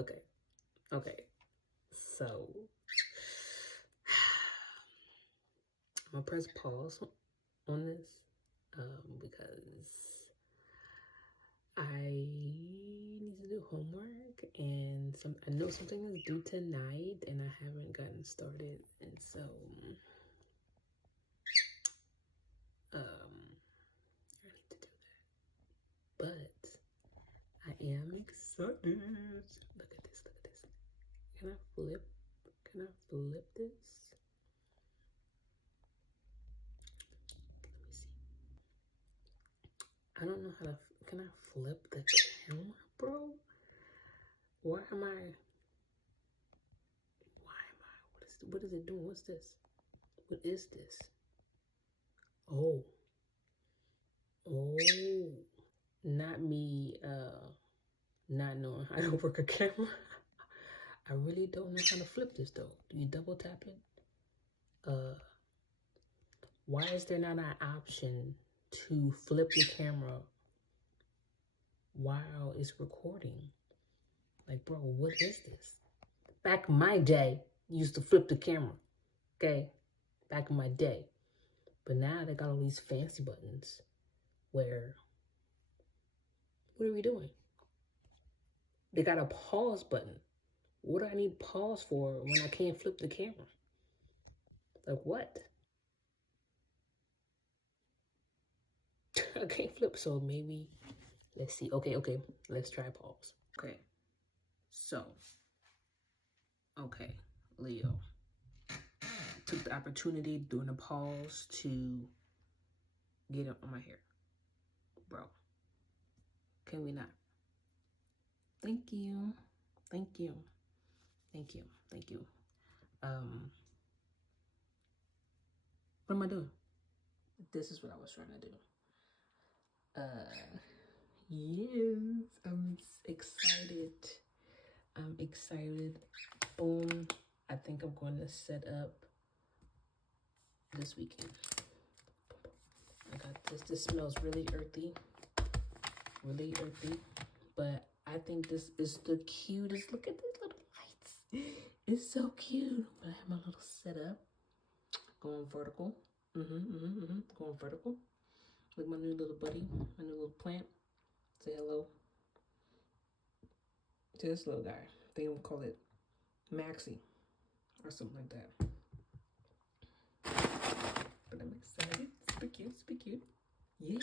Okay. Okay. So I'm gonna press pause on this because I need to do homework and I know something is due tonight and I haven't gotten started, and so I need to do that. But I am excited. Look at this, look at this. Can I flip this? Let me see. I don't know how to, can I flip the camera, bro? Why am I, what is it doing? What's this? What is this? Oh, not me, not knowing how to work a camera. I really don't know how to flip this though. Do you double tap it? Why is there not an option to flip the camera while it's recording? Like, bro, what is this? Back in my day, you used to flip the camera, okay? Back in my day. But now they got all these fancy buttons where, what are we doing? They got a pause button. What do I need pause for when I can't flip the camera? Like, what? I can't flip, so maybe, let's see. Okay, let's try pause. Okay, so, okay, Leo. Took the opportunity during the pause to get it on my hair. Bro, can we not? Thank you. Thank you. Thank you. Thank you. What am I doing? This is what I was trying to do. Yes, I'm excited. I'm excited. Boom. I think I'm going to set up this weekend. I got this. This smells really earthy. Really earthy. But I think this is the cutest. Look at these little lights. It's so cute. But I have my little setup. Going vertical. Going vertical. Look, my new little buddy. My new little plant. Say hello to this little guy. I think I'm gonna call it Maxie or something like that. But I'm excited. Super cute, super cute. Yeah.